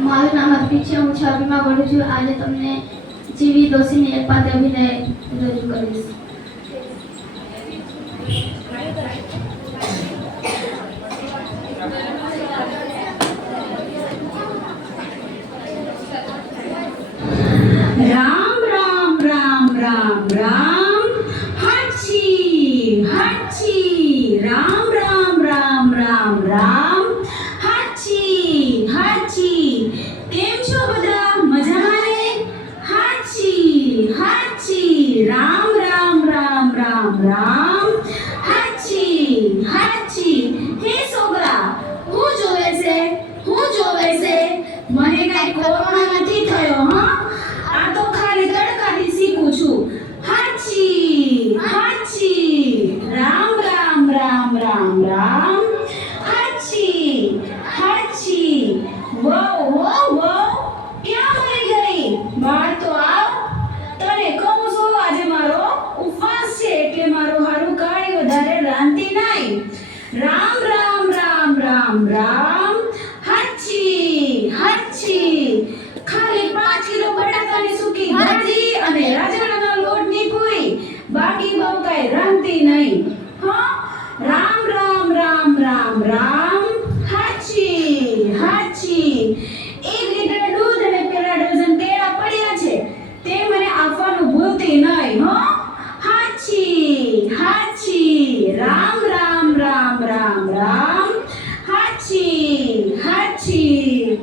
મારું નામ અર્પિત છે. હું છબીમાં ભણું છું. આજે તમને જીવી દોશીની એક પાત્ર અભિનય રજૂ કરીશ રામ રામ રામ રામ રામ હાચી હાચી રામ રામ રામ રામ રામ હાચી હાચી કેમ છો બધા મજામાં ને હાચી હાચી રામ રામ રામ રામ રામ હાચી. હે છોકરા હું જોવે છે, હું જોવે છે. મને કાંઈ કોરોના નથી થયો, હા? આ તો ખાલી તડકાથી શીખું છું. હાચી હાચી. રામ રામ રામ રામ રામ હાચી હાચી વહુ વહુ વહુ ક્યાં મરી ગઈ બહાર તો આવ તને કહું છું આજે મારો ઉપવાસ છે એટલે મારું હારું કાંઈ વધારે રાંધતી નહીં રામ રામ રામ રામ રામ હાચી હાચી ખાલી પાંચ કિલો બટાકાની સૂકી ભાજી અને રાજગરાના લોટની પૂરી બાકી બહુ કાંઈ રાંધતી નહીં હા રામ રામ રામ રામ રામ હાચી હાચી એક લીટર દૂધ અને પેલા ડઝન કેળા પડ્યા છે તે મને આપવાનું ભૂલતી નહીં હો હાચી હાચી રામ રામ રામ રામ રામ હાચી હાચી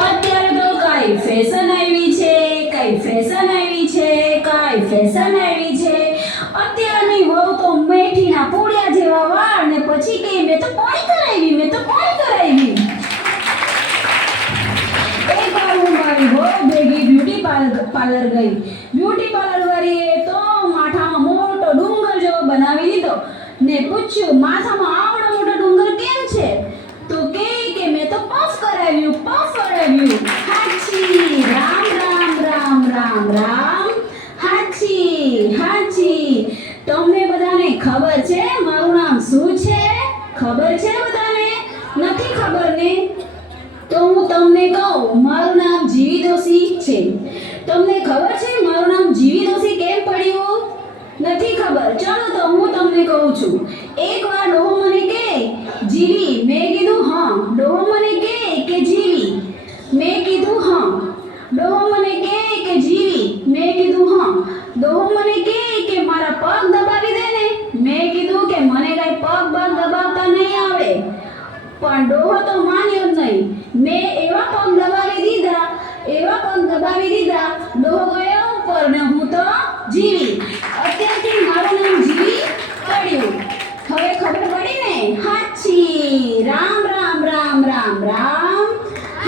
અત્યારે તો કઈ ફેશન આવી છે કઈ ફેશન આવી છે કઈ ફેશન આવી છે. અત્યારની વહુ તો મેઠીના પૂળિયા જેવા વાળ ને પછી કે મેં તો કોણ કરાવી, મેં તો કોણ કરાવી. એકવાર હું મારી વહુ ભેગી બ્યુટી પાર્લર ગઈ. બ્યુટી પાર્લર વાળીએ તો માથામાં મોટો ડુંગર જેવો બનાવી દીધો ને પૂછ્યું, માથામાં આવડો મોટો ડુંગર કેમ છે? તો કે કે, મેં તો પફ કરાવ્યું પફ કરાવ્યું. હાચી. રામ રામ રામ રામ રામ હાચી હાચી તમને બધાને ખબર છે? મારું નામ શું છે? ખબર છે બધાને? નથી ખબર ને? તો હું તમને કહું, મારું નામ જીવી દોશી છે. તમને ખબર છે મારું નામ જીવી દોશી કેમ પડ્યું? નથી ખબર. ચાલો તો હું તમને કહું છું. એકવાર ડોહો મને કે જીવી. મેં કીધું, હા. ડોહો મને કે કે, જીવી. મેં કીધું, હા. ડોહો મને કે કે, જીવી. મેં કીધું, હા. ડોહો મને કે કે, મારા પગ દબાવી દે ને મેં કીધું કે મને કઈ પગ પગ દબાવતા નહીં આવડે. પણ ડોહો તો માન્યો જ નહીં. મેં એવા પગ દબાવી દીધા, એવા પગ દબાવી દીધા, ડોહો ગયો ઉપર ને હું તો જીવી. અત્યારથી મારું નામ જીવી પડ્યું. હવે ખબર પડી ને? હાચી. રામ રામ રામ રામ રામ.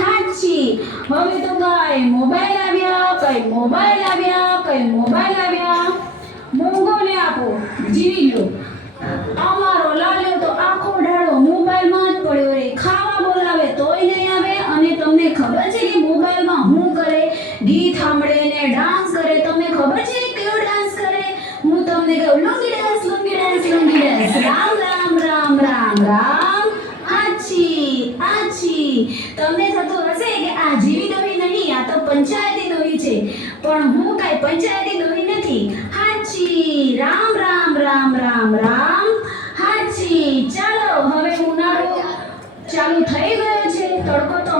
હાચી. હવે તો કઈ મોબાઈલ આવ્યા, કઈ મોબાઈલ આવ્યા, કઈ મોબાઈલ આવ્યા. મોંઘો ને આપો. જીવી લો. અમારો લાલ્યો તો આખો ડાળો મોબાઈલમાં જ પડ્યો રે. ખાવા બોલાવે તોય નહીં આવે અને તમને ખબર છે કે મોબાઈલમાં હું કરે? ગીત સાંભળે ને ડાન્સ કરે. તમને ખબર છે કે કયો ડાન્સ કરે? હું તમને કહું, lungi dance lungi dance lungi dance. Ram Ram Ram Ram Ram. આછી આછી. તમને થતું હશે કે આ જીવી દોહી નહીં, આ તો પંચાયતી દોહી છે. પણ હું કાંઈ પંચાયતી દોહી નથી. હાચી, રામ રામ રામ રામ રામ. હાચી, ચાલો, હવે ઉનાળો ચાલુ થઈ ગયો છે, તડકો તો